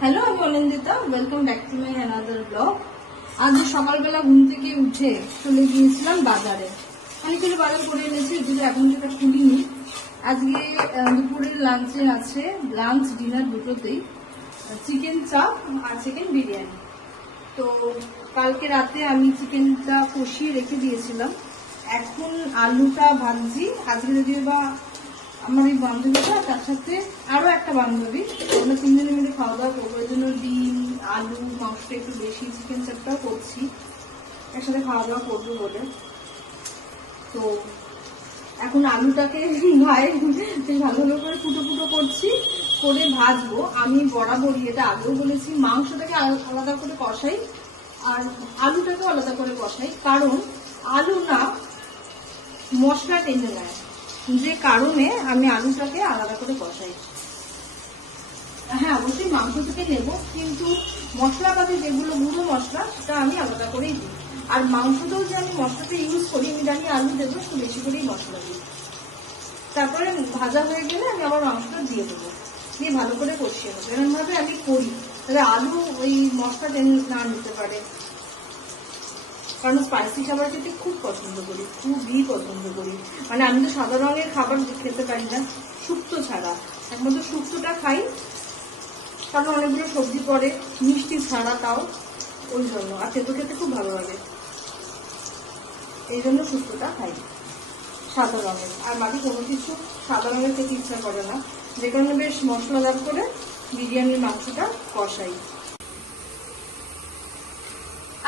Hello, আমি Anindita. Welcome back to my another blog. আজ সকালবেলা ঘুম থেকে উঠে চলে গিয়েছিলাম বাজারে। অনেকগুলো বাজার করে এনেছি, যেগুলো এখন যেটা খুলিনি। আজকে দুপুরের লাঞ্চে আছে, লাঞ্চ ডিনার দুটোতেই চিকেন চাপ আর চিকেন বিরিয়ানি। তো কালকে রাতে আমি চিকেনটা কষিয়ে রেখে দিয়েছিলাম। এখন আলুটা ভাজছি। আজকে যদিও বা আমার এই বান্ধবীটা, তার সাথে আরো একটা বান্ধবী, আমরা তিনজনে মিলে খাওয়া দাওয়া করবো। ওই জন্য ডিম, আলু, মাংসটা একটু বেশি, চিকেন চাপটাও করছি, একসাথে খাওয়া দাওয়া করবো বলে। তো এখন আলুটাকে বেশ ভালো ভালো করে ফুটো ফুটো করছি, করে ভাজবো। আমি বরাবরই এটা আগেও বলেছি, মাংসটাকে আলাদা করে কষাই আর আলুটাকে আলাদা করে কষাই, কারণ আলু না মশলা টেনে নেয়, যে কারণে আমি আলুটাকে আলাদা করে কষাই। হ্যাঁ, অবশ্যই মাংস থেকে নেব, কিন্তু মশলাপাতি যেগুলো গুঁড়ো মশলা, সেটা আমি আলাদা করেই দিই। আর মাংসটাও যে আমি মশলাটা ইউজ করি, আমি জানি আলু দেবো, একটু বেশি করেই মশলা দিই। তারপরে ভাজা হয়ে গেলে আমি আবার মাংসটা দিয়ে দেবো, দিয়ে ভালো করে কষিয়ে নেবো। এরকম ভাবে আমি করি, তাহলে আলু ওই মশলা টেনে না নিতে পারে। কারণ স্পাইসি খাবার খেতে খুব পছন্দ করি, খুবই পছন্দ করি। মানে আমি তো সাদা রঙের খাবার খেতে পারি না, শুক্তো ছাড়া। একমাত্র শুক্তোটা খাই, কারণ অনেকগুলো সবজি পড়ে, মিষ্টি ছাড়া, তাও ওই জন্য। আর খেতে খেতে খুব ভালো লাগে, এই জন্য শুক্তোটা খাই সাদা রঙের। আর বাকি কোনো কিছু সাদা রঙের খেতে ইচ্ছা করে না, যে কারণে বেশ মশলাদার করে বিরিয়ানির মাংসটা কষাই।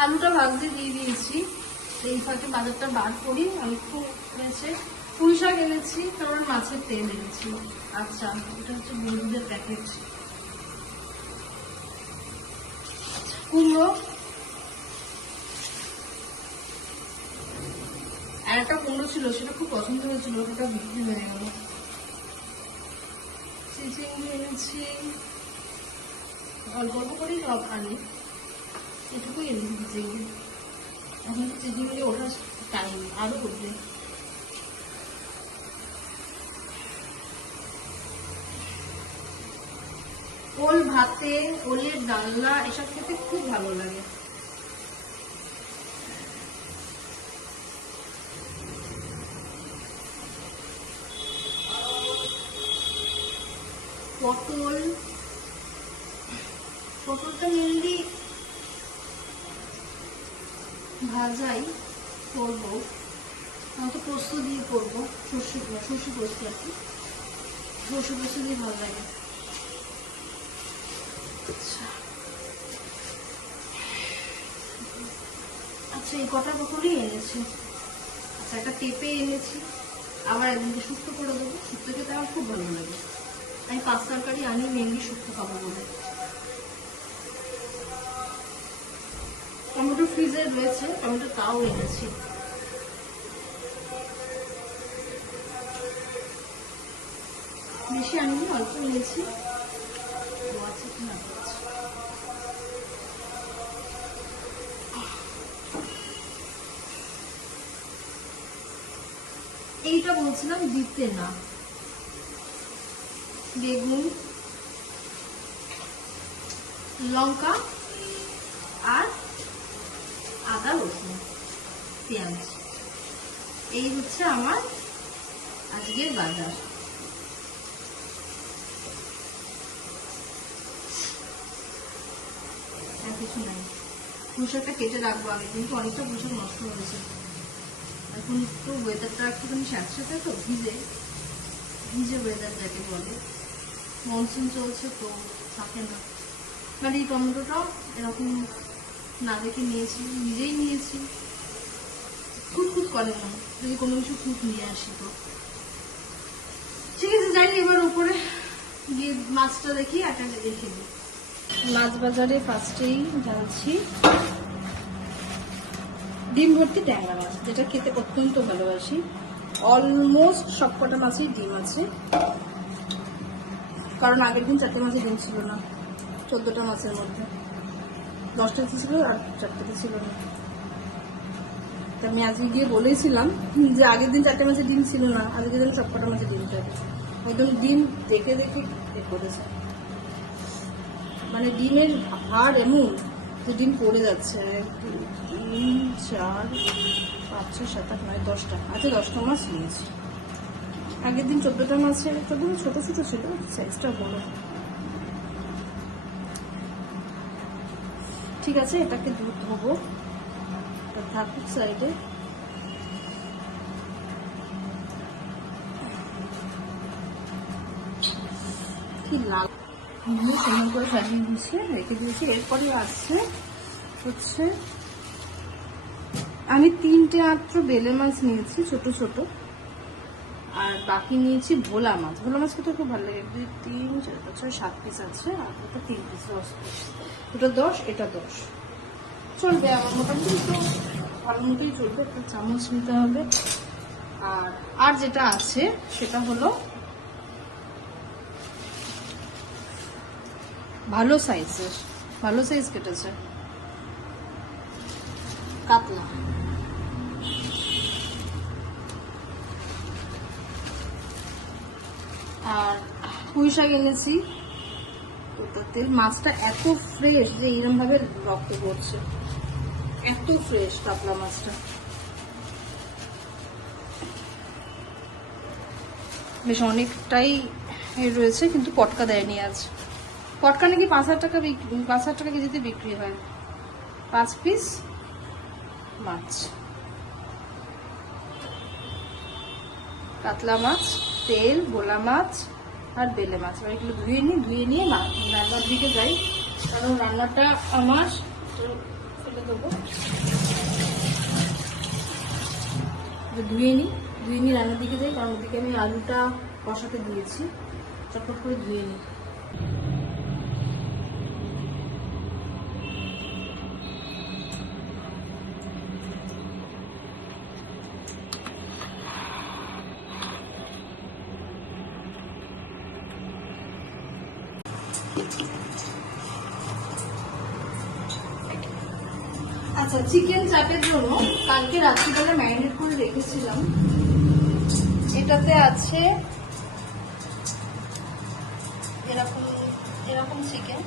আলুটা ভাজতে দিয়ে দিয়েছি। এই ফাঁকে বাজারটা বার করি। অল্প এনেছে, পুঁই শাক এনেছি, কারণ মাছের তেল এনেছি। আচ্ছা, এটা হচ্ছে বন্ধুদের প্যাকেট। কুমড়ো আর একটা কুমড়ো ছিল, সেটা খুব পছন্দ হয়েছিল, ওটা বিক্রি হয়ে গেল। চিচিঙ্গি এনেছি, অল্প অল্প করেই আনি, এটুকুই এনেছি চিচিঙ্গি। এখন তো চিচিঙ্গি ওঠার টাইম, আরো করবে। ওল ভাতে, ওলের ডালনা, এসব খেতে খুব ভালো লাগে। পটলটা মেনলি ভাজাই করবো, নয়তো পোস্ত দিয়ে করবো, সর্ষে পোস্ত আর কি, সর্ষে পোস্ত দিয়ে ভালো লাগে। আচ্ছা, এই কটা পটলই এনেছি। আচ্ছা, একটা পেঁপে এনেছি, আবার একদিনকে শুক্তো করে দেবো। শুক্তো খেতে আমার খুব ভালো লাগে, আমি পাঁচ তরকারি আনি মেনলি শুক্তো খাবো বলে। টমেটো ফ্রিজে রয়েছে, টমেটো তাও এনেছি। বেশি আনিনি, অল্প এনেছি। এইটা বলছিলাম দিতে না, বেগুন, লঙ্কা আর আদা, রসুন, পেঁয়াজ, এই হচ্ছে আমার আজকের বাজার। আর কিছু নাই। পোশাকটা কেটে রাখবো আগে, কিন্তু অনেকটা পোশাক নষ্ট হয়েছে। এখন তো ওয়েদারটা একটুখানি স্যাঁতস্যাঁতে, তো ভিজে ওয়েদার যাকে বলে, মনসুন চলছে, তো থাকে না। মানে এই টমেটোটাও এরকম না দেখে নিয়েছি, নিজেই নিয়েছি। খুঁত করে না, যদি কোনো কিছু খুঁত নিয়ে আসি তো ঠিক আছে। যাই এবার উপরে গিয়ে মাছটা দেখি, একটা রেখে দিই। মাছ বাজারে ফার্স্টেই ঢালছি ডিম ভর্তি ট্যাংরা মাছ, যেটা খেতে অত্যন্ত ভালোবাসি। অলমোস্ট সবকটা মাছেই ডিম আছে, কারণ আগের দিন 4টে মাছের ডিম ছিল না। 14টা মাছের মধ্যে 10টাতে ছিল আর 4টাতে ছিল না। আমি আজকে গিয়ে বলেছিলাম যে আগের দিন 4টে মাছের ডিম ছিল না, আজকের দিন সবকটা মাছের ডিম থাকে। ওই জন্য ডিম দেখে দেখে করেছে। মানে ডিমের ভার এমন যে ডিম পড়ে যাচ্ছে। 1 2 3 4 5 6 7 8 9 10টা, আচ্ছা 10টা মাছ নিয়েছি। আগের দিন 14টা মাছের ছোট ছোট ছিল, সাইজটা বড়। ঠিক আছে, এটাকে দুধ ধোবো, এটা থাকুক সাইডে। কি লাল সুন্দর করে সাজিয়ে গুছিয়ে রেখে দিয়েছি। এরপরে আসছে হচ্ছে আমি 3টে মাত্র বেলে মাছ নিয়েছি ছোট ছোট, আর বাকি নিয়েছি ভোলা মাছ। ভোলা মাছ খেতে খুব ভালো লাগে। 2 3 4 5 6 7 পিস আছে, আর এটা 3 পিস, 10 পিস। ওটা 10, এটা 10 চলবে আমার মোটামুটি, তো ভালো মতোই চলবে। একটা চামচ নিতে হবে। আর যেটা আছে সেটা হলো ভালো সাইজ কেটেছে কাতলা। আর পুঁই শাক এনেছি। ওটাতে মাছটা এত ফ্রেশ যে এরকম ভাবে রক্ত পড়ছে, এত ফ্রেশ কাতলা মাছটা। বেশ অনেকটাই রয়েছে, কিন্তু পটকা দেয়নি আজ। পটকা নাকি 5,000 টাকা কেজিতে বিক্রি হয়। 5 পিস মাছ, কাতলা মাছ, তেল, ভোলা মাছ আর বেলে মাছ। এগুলো ধুয়ে নিয়ে রান্নার দিকে যাই, কারণ রান্নাটা আমার ফেলে দেবো। ধুয়ে নিই রান্নার দিকে যাই, কারণ ওদিকে আমি আলুটা কষাতে দিয়েছি। চটপট করে ধুয়ে নিই। আচ্ছা, চিকেন চাপের জন্য কালকে রাত্রিবেলা ম্যারিনেট করে রেখেছিলাম। এটাতে আছে এরকম চিকেন,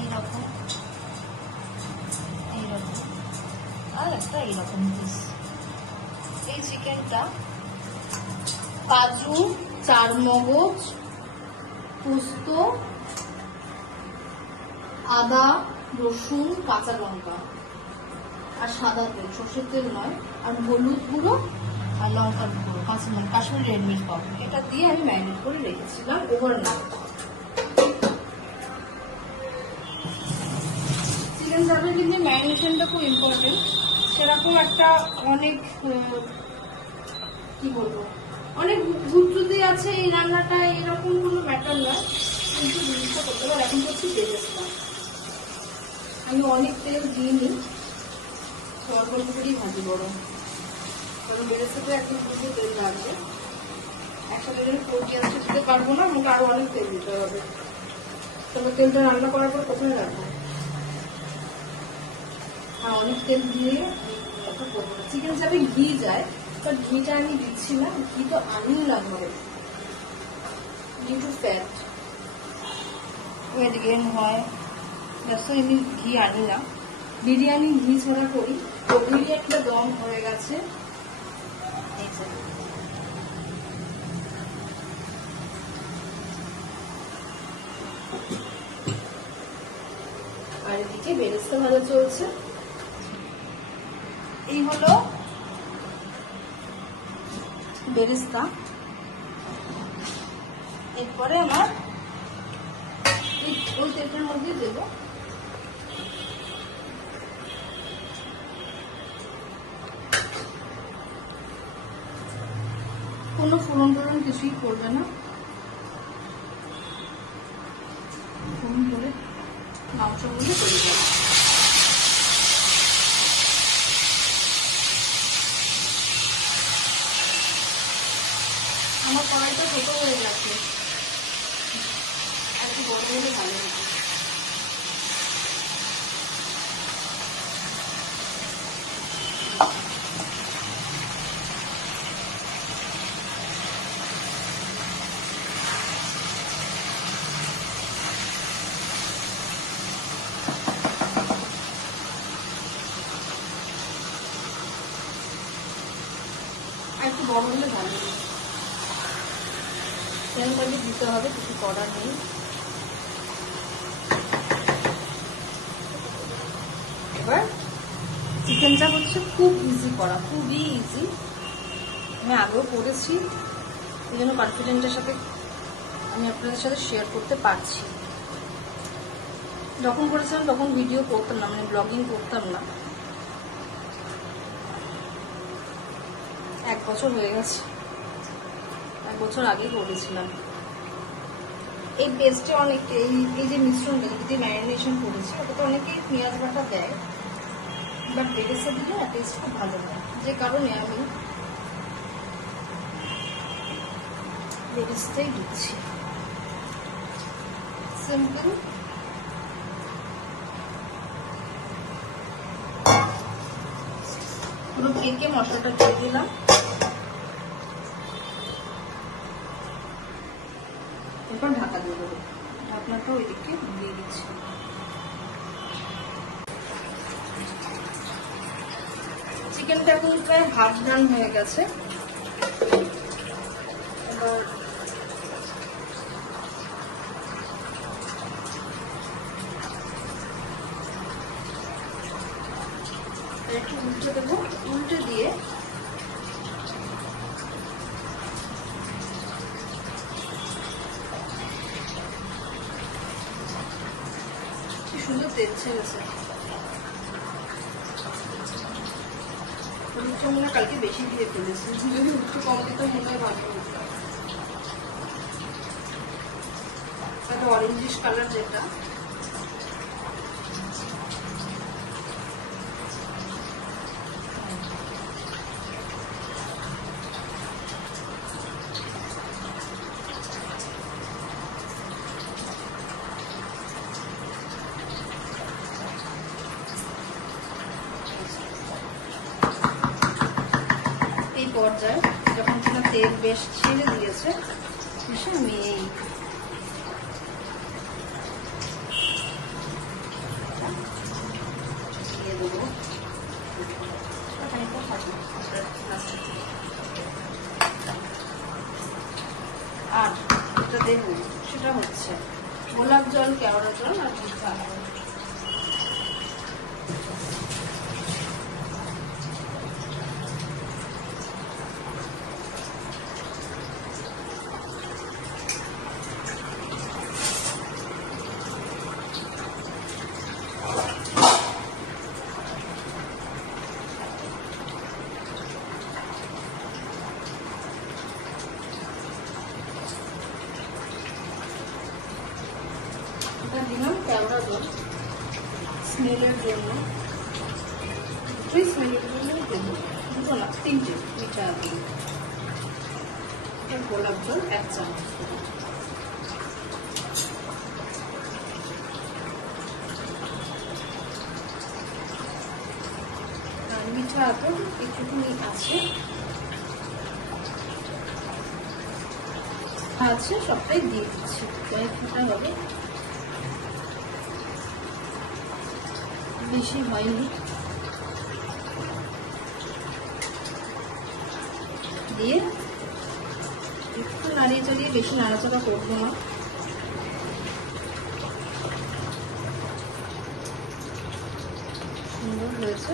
এইরকম আর একটা এইরকম পিস। এই চিকেনটা কাজু, চারমগজ, পোস্ত, আদা, রসুন, কাঁচা লঙ্কা আর সাদা তেল, সর্ষের তেল নয়, আর হলুদ গুঁড়ো আর লঙ্কার গুঁড়ো, কাশ্মীরি রেড মির্চ পাউডার, এটা দিয়ে আমি ম্যারিনেট করে রেখেছিলাম ওভারনাইট। চিকেন চাপের কিন্তু ম্যারিনেশনটা খুব ইম্পর্টেন্ট। সেরকম একটা অনেক গুরুত্বই আছে এই রান্নাটা, এরকম কোনো ম্যাটার নয়, কিন্তু জিনিসটা করতে পারে। এখন করছি বেরেস্তা। আমি অনেক তেল দিইনি, অল্প অল্প করেই ভাজি বড়, কারণ বেরেস্তাতে একদম প্রচুর তেল লাগবে। একসাথে যদি পেঁয়াজ দিতে পারবো না, আমাকে আরো অনেক তেল দিতে হবে। তবে তেলটা রান্না করার পর কোথায় রাখবো? আর অনেক তেল দিয়ে করবো না। চিকেন চাপে ঘি যায়, বাট ঘিটা আমি দিচ্ছি না। ঘি তো আনলাম ঘরে, due to fat weight gain হয়, আমি ঘি আনি না। বিরিয়ানি ঘি ছাড়া করি, তো বিরিয়ানিটা দম হয়ে গেছে। আর এদিকে বেরেস্তা ভালো চলছে। এই হলো বেরেস্তা। এরপরে আমার ওই তেলটার মধ্যে দেবো কোনো ফোড়ন কিছুই করবে না। ফোড়ন করে মাংসের মধ্যে করে দেবো। আমার কড়াইটা ছোট হয়ে গেছে, একটু বড় হলে ভালো হবে। সেরকমভাবে দিতে হবে, কিছু করার নেই। এবার চিকেনটা হচ্ছে খুব ইজি করা, খুবই ইজি। আমি আগেও করেছি, এই জন্য কনফিডেন্টের সাথে আমি আপনাদের সাথে শেয়ার করতে পারছি। যখন করেছিলাম তখন ভিডিও করতাম না, মানে ব্লগিং করতাম না। 1 বছর হয়ে গেছে, 1 বছর আগে করেছিলাম। এই পেস্টে অনেকে এই যে মিশ্রণ যে ম্যারিনেশন করেছি ওটাতে অনেকে পেঁয়াজ বাটা দেয়, বাট বেরেসে দিলে টেস্ট খুব ভালো হয়, যে কারণে আমি বেরেসটাই দিচ্ছি। সিম্পল। পুরো কেকে মশলাটা দিয়ে দিলাম। এরপর ঢাকা দিয়ে দেবো, ঢাকনাটা ওইদিকে দিয়ে দিচ্ছি। চিকেনটা এখন প্রায় হাফ ডান হয়ে গেছে। এবার একটু উল্টে দেবো, উল্টে দিয়ে কি সুন্দর তেল ছেড়েছে। উল্টে মনে হয় কালকে বেশি দিয়ে ফেলেছি, যদি উল্টে কম দিতে মনে হয় ভালো হতো। একটা অরেঞ্জিশ কালার যেটা, এই পর্যায়ে যখন কিনা তেল বেশ ছেড়ে দিয়েছে, এসে আমি এই দিয়ে দেবো। আর এটা দেবো, সেটা হচ্ছে গোলাপ জল, কেওড়া জল আর মিঠা আতর। দিলাম কেওড়া জল স্মেলের জন্য, স্মেলের জন্য দেবো, দুটো না 3টে মিঠা আতর। গোলাপ জল 1 চামচ। আর মিঠা আতর একটুখানি আছে সবটাই দিয়ে দিচ্ছি, কয়েক ফোঁটা হবে, বেশি হয়নি। দিয়ে একটু নাড়িয়ে চাড়িয়ে, বেশি নাড়াচাড়া করবো না। সুন্দর হয়েছে।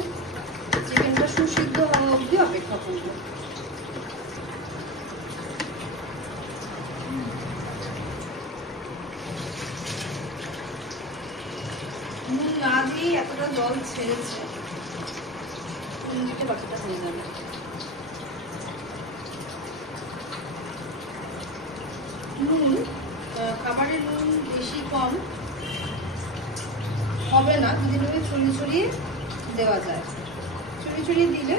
চিকেনটা সুসিদ্ধ হওয়া অবধি অপেক্ষা করবো। নুন না দিয়ে এতটা জল ছেড়েছে, বাকিটা হয়ে যাবে। নুন, খাবারের নুন বেশি কম হবে না যদি নুন ছড়িয়ে ছড়িয়ে দেওয়া যায়। ছড়িয়ে ছড়িয়ে দিলে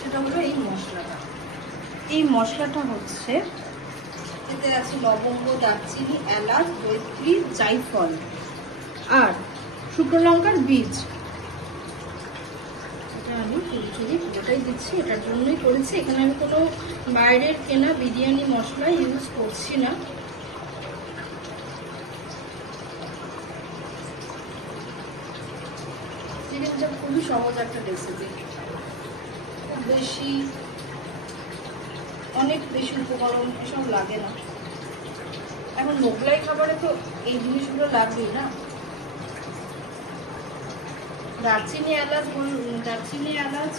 সেটা হলো এই মশলাটা। এই মশলাটা হচ্ছে, এতে আছে লবঙ্গ, দারচিনি, এলাচ, জয়ত্রী, জায়ফল আর শুকনো লঙ্কার বীজ। এটা আমি পুরোপুরি পুরোটাই দিচ্ছি, এটার জন্যই করেছি। এখানে আমি কোনো বাইরের কেনা বিরিয়ানি মশলা ইউজ করছি না। চিকেনটা খুবই সহজ একটা রেসিপি, খুব বেশি অনেক বেশি উপকরণ এসব লাগে না। এখন মোগলাই খাবারে তো এই জিনিসগুলো লাগবেই না। দারচিনি এলাচ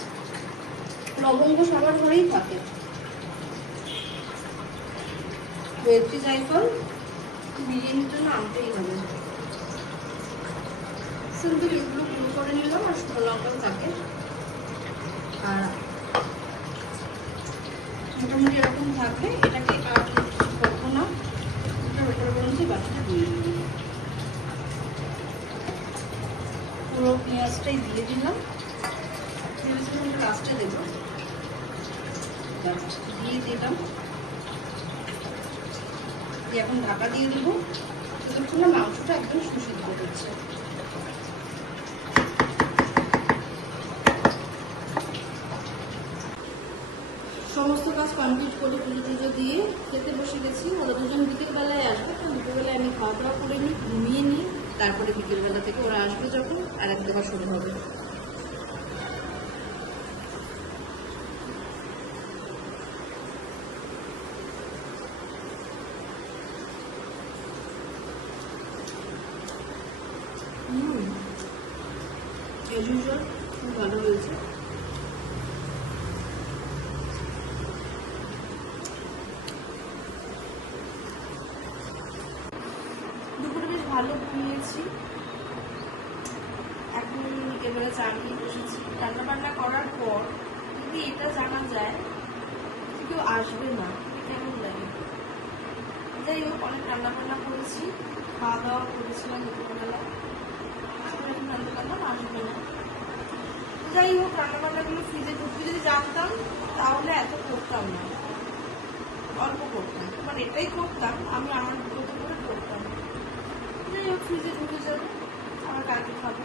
লবঙ্গ সবার ঘরেই থাকে। ওয়েলচি জায়ফল বিরিয়ানির জন্য আনতেই হবে। সিম্পল এগুলো গুঁড়ো করে নিলাম, আর শুকনো লঙ্কাও থাকে। আর মোটামুটি এরকম থাকলে এটাকে আর করবো না, এটার উপরে বরঞ্চ বাকিটা দিয়ে দিই। পুরো পেঁয়াজটাই দিয়ে দিলাম, ভেবেছিলাম লাস্টে দেবো, দিয়ে দিলাম। এখন ঢাকা দিয়ে দেবো, যতক্ষণ না মাংসটা একদম সুসিদ্ধ হচ্ছে। সমস্ত কাজ কমপ্লিট করে পুজো টুজো দিয়ে খেতে বসে গেছি। ওরা দুজন বিকেলবেলায় আসবে, তো বিকেলবেলায় আমি খাওয়া দাওয়া করে নিই, ঘুমিয়ে নিই, তারপরে বিকেলবেলা থেকে ওরা আসবে যখন আর এক দেওয়া শুরু হবে। খুব ভালো হয়েছে। দুপুরে বেশ ভালো ঘুমিয়েছি। এখন বিকেলবেলা চা নিয়ে বসেছি। রান্না বান্না করার পর যদি এটা জানা যায় যে কেউ আসবে না, কেমন লাগে। যাই হোক, অনেক রান্না বান্না করেছি, খাওয়া দাওয়া করেছিলাম দুপুরবেলা। এখন রান্না বান্না আসবে না। যাই হোক, রান্না বান্নাগুলো ফ্রিজে ঢুকবে। যদি জানতাম তাহলে এত করতাম না, অল্প করতাম, মানে এটাই করতাম আমি আমার মতো করে করতাম। যাই হোক, ফ্রিজে ঢুকে যাবে, আবার কালকে খাবো।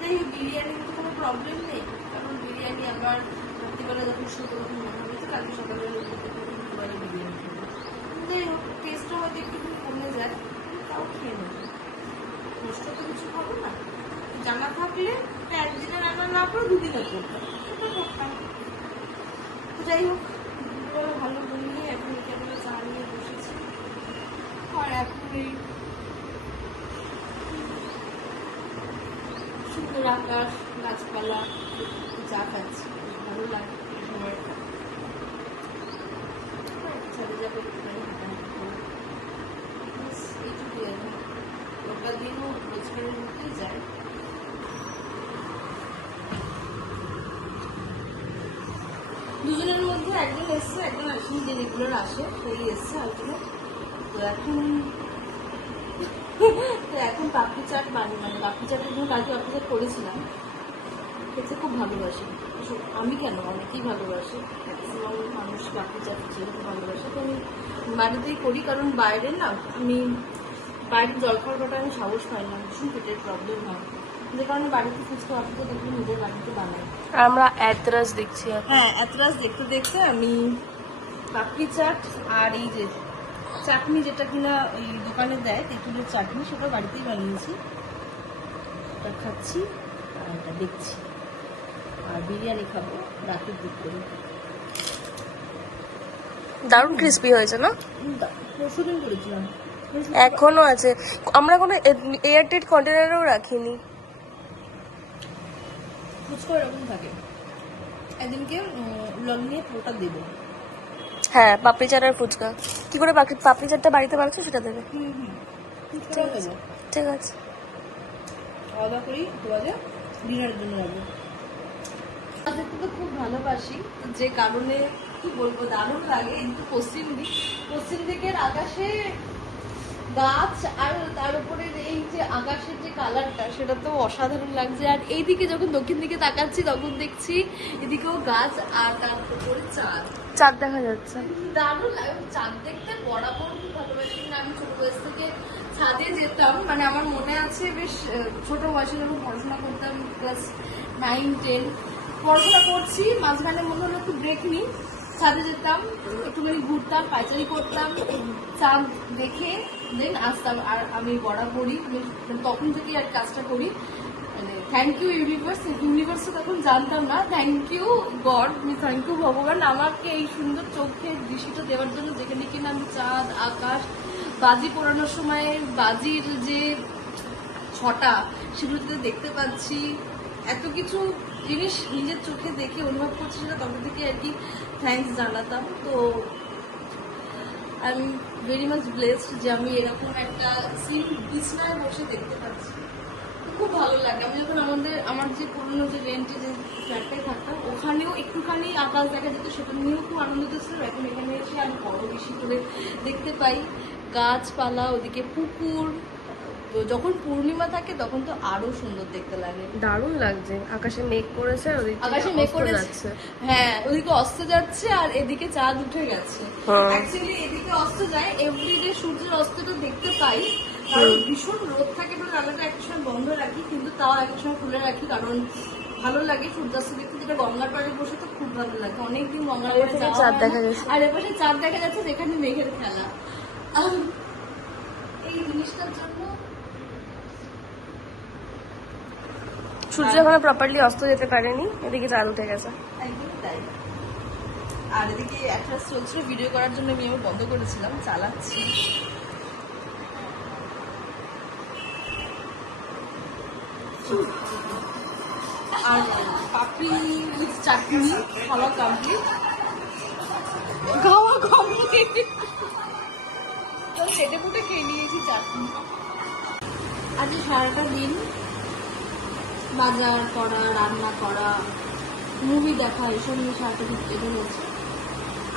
যাই হোক, বিরিয়ানির তো কোনো প্রবলেম নেই, কারণ বিরিয়ানি আবার রাত্রিবেলা যখন শুরু তখন মনে হবে তো কালকে সকালবেলা দুবারে বিরিয়ানি খাবো। যাই হোক, টেস্টটা হয়তো একটুখানি কমে যায়, তাও খেয়ে নেবো, নষ্ট তো কিছু খাবো না। জানা থাকলে একদিনে রান্না না করে দুদিনে করতাম, সেটা করতাম। যাই হোক, ভালো ঘুমিয়ে এখন কেবল চা নিয়ে বসেছি। আর এখন এই সুন্দর আকাশ, গাছপালা, চা খাচ্ছি, ভালো লাগে এই সময়টা। ছাদে যাবো, একটুখানি হাঁটাহাঁটি করবো, এইটুকুই। এখন ওটা দিনও রোজগারের মধ্যেই যায়। দুজনের মধ্যে একজন এসছে, একজন আসেনি, যে রেগুলার আসে সেই এসছে আসলে। তো এখন পাপড়ি চাট মানে পাপড়ি চাটের জন্য কালকে পাপড়ি চাট করেছিলাম, খেতে খুব ভালোবাসে। আমি কেন, অনেকেই ভালোবাসে, ম্যাক্সিমাম মানুষ পাপড়ি চাট যেহেতু ভালোবাসে, তো আমি বাড়িতেই করি। কারণ বাইরে না, আমি বাইরের জল খাওয়াটা আমি সাহস পাই না, ভীষণ পেটের প্রবলেম হয়, যে কারণে বাড়িতে ফুচকা পাপড়িটা দেখলে নিজের বাড়িতে বানাই। আমরা এতরাজ দেখছি। হ্যাঁ, এতরাজ দেখতে দেখতে আমি পাপড়ি চাট আর এই যে চাটনি, যেটা কিনা ওই দোকানে দেয় তেঁতুলের চাটনি, সেটা বাড়িতেই বানিয়েছি, ওটা খাচ্ছি আর এটা দেখছি। আর বিরিয়ানি খাবো রাতের দিক করে। দারুণ ক্রিস্পি হয়েছে না? পরশুদিন করেছিলাম, এখনো আছে। আমরা কোনো এয়ারটাইট কন্টেনারেও রাখিনি। ফুচকা এরকম থাকে। একদিনকে লং নিয়ে পুরোটা দেবো। হ্যাঁ, পাপড়ি চাট আর ফুচকা। কি করে পাপড়ি চাটটা বাড়িতে বানাচ্ছো সেটা দেবে? ফুচকাও দেবো। ঠিক আছে, খাওয়া দাওয়া করি, তোমাদের ডিনারের জন্য যাবো। দেখতে তো খুব ভালোবাসি, যে কারণে কি বলবো, দারুণ লাগে। কিন্তু পশ্চিম দিকের আকাশে গাছ, আর তার উপরে এই যে আকাশের যে কালারটা, সেটা তো অসাধারণ লাগছে। আর এইদিকে যখন দক্ষিণ দিকে তাকাচ্ছি তখন দেখছি এদিকেও গাছ, আর তার উপরে চাঁদ। চাঁদ দেখা যাচ্ছে। দারুণ লাগে চাঁদ দেখতে, বরাবর খুব ভালোবাসি না। আমি ছোট বয়স থেকে ছাদে যেতাম, মানে আমার মনে আছে বেশ ছোট বয়সে যখন পড়াশোনা করতাম, ক্লাস 9-10 পড়াশোনা করছি, মাঝখানে মনে হলো একটু ব্রেক নিই, ছাদে যেতাম, একটুখানি ঘুরতাম, পাইচারি করতাম, চাঁদ দেখে দেন আসতাম। আর আমি বরাবরই তখন থেকেই আর কাজটা করি। মানে থ্যাংক ইউ ইউনিভার্স, ইউনিভার্সে তখন জানতাম না, thank you God, thank you ভগবান আমাকে এই সুন্দর চোখের দৃশ্যটা দেওয়ার জন্য, যেখানে কিনা আমি চাঁদ, আকাশ, বাজি পোড়ানোর সময় বাজির যে ছটা সেগুলো দেখতে পাচ্ছি, এত কিছু জিনিস নিজের চোখে দেখে অনুভব করছি, সেটা তখন থেকে আর কি থ্যাঙ্কস জানাতাম। তো I am very much blessed যে আমি এরকম একটা সিন বিছনায় বসে দেখতে পাচ্ছি, খুব ভালো লাগে। আমি যখন আমার যে পুরনো যে রেন্টে যে ফ্ল্যাটটায় থাকতাম, ওখানেও একটুখানি আকাশ দেখা যেত, সেটা নিয়েও খুব আনন্দিত ছিল। এখন এখানে এসে আমি বড় বেশি করে দেখতে পাই, গাছপালা, ওদিকে পুকুর। তো যখন পূর্ণিমা থাকে তখন তো আরো সুন্দর দেখতে লাগে, দারুণ লাগছে। আকাশে মেঘ করেছে, আকাশে মেঘ করে যাচ্ছে, হ্যাঁ ওদিকে অস্ত যাচ্ছে আর এদিকে চাঁদ উঠে গেছে। অ্যাকচুয়ালি এদিকে অস্ত যায়, এভরিডে সূর্যের অস্তটা দেখতে পাই, কারণ ভীষণ রোদ থাকে বলে রান্নাটা এক সময় বন্ধ রাখি, কিন্তু তাও এক সময় খুলে রাখি, কারণ ভালো লাগে সূর্যাস্ত দেখতে। যেটা গঙ্গার পাড়ে বসে তো খুব ভালো লাগে, অনেকদিন গঙ্গার পাড়ে যাওয়া চাঁদ হয় দেখা না। যাচ্ছে। আর এপাশে চাঁদ দেখা যাচ্ছে, যেখানে মেঘের খেলা। এই জিনিসটার জন্য সূর্য এখনো প্রপারলি অস্ত যেতে পারেনি, এদিকে চাঁদ উঠে গেছে। একদম তাই। আর এদিকে একটা চলছিল, ভিডিও করার জন্য আমি আবার বন্ধ করেছিলাম, চালাচ্ছি। আর পাপড়ি উইথ চাটনি খাওয়া কমপ্লিট, চেটে পুটে খেয়ে নিয়েছি চাটনি। আজ সারাটা দিন বাজার করা, রান্না করা, মুভি দেখা, এসব নিয়ে সারাটা দিন কেটে গেছে।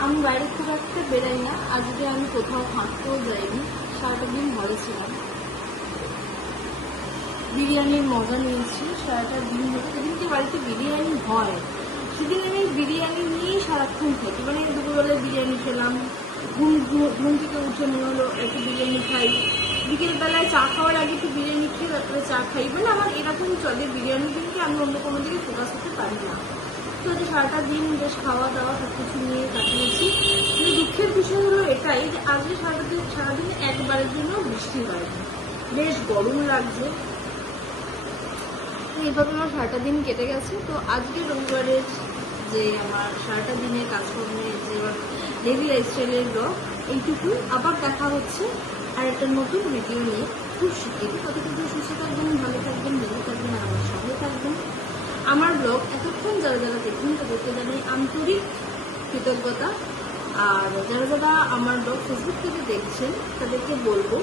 আমি বাইরে খুব একটা বেরাই না, আজকে আমি কোথাও থাকতেও যাইনি, সারাটা দিন ঘরে ছিলাম। বিরিয়ানির মজা নিয়েছি সারাটা দিন ধরে। যেদিনকে বাড়িতে বিরিয়ানি হয় সেদিন আমি বিরিয়ানি নিয়েই সারাক্ষণ থাকি, মানে দুপুরবেলায় বিরিয়ানি খেলাম, ঘুম থেকে উঠে মনে হলো একটু বিরিয়ানি খাই, বিকেলবেলায় চা খাওয়ার আগে একটু বিরিয়ানি খেয়ে তারপরে চা খাই, মানে আমার এরকম চলে। বিরিয়ানি দিনকে আমি অন্য কোনো দিকে ফোকাস করতে পারি না। তো যে সারাটা দিন বেশ খাওয়া দাওয়া সব কিছু নিয়ে কাটিয়েছি। কিন্তু দুঃখের বিষয় হলো এটাই যে আজকে সারাদিনে একবারের জন্য বৃষ্টি হয়নি, বেশ গরম লাগছে। তো এইভাবে আমার সারাটা দিন কেটে গেছে। তো আজকে রবিবারের যে আমার সারাটা দিনের কাজকর্মের যে ডেইলি লাইফস্টাইলের ব্লগ এইটুকু। আবার দেখা হচ্ছে আর একটা নতুন ভিডিও নিয়ে খুব শিখিয়ে। ততটুকু সুস্থ থাকবেন, ভালো থাকবেন, ভালো থাকবেন আর আমার সঙ্গে থাকবেন। আমার ব্লগ এতক্ষণ যারা যারা দেখবেন তাদেরকে জানাই আন্তরিক কৃতজ্ঞতা। আর যারা যারা আমার ব্লগ ফেসবুক থেকে দেখছেন তাদেরকে বলবো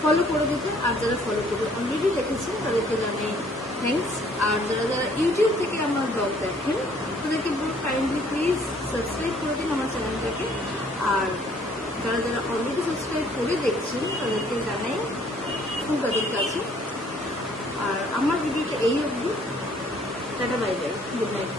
ফলো করে দিতে, আর যারা ফলো করে অলরেডি দেখেছেন তাদেরকে জানাই থ্যাংকস। আর যারা যারা ইউটিউব থেকে আমার ব্লগ দেখেন তাদেরকে বলবো কাইন্ডলি প্লিজ সাবস্ক্রাইব করে দিন আমার চ্যানেলটাকে। আর যারা যারা অলরেডি সাবস্ক্রাইব করে দেখছেন তাদেরকে জানাই তাদের কাছে। আর আমার ভিডিওটা এই অবধি, tata bye bye, good night.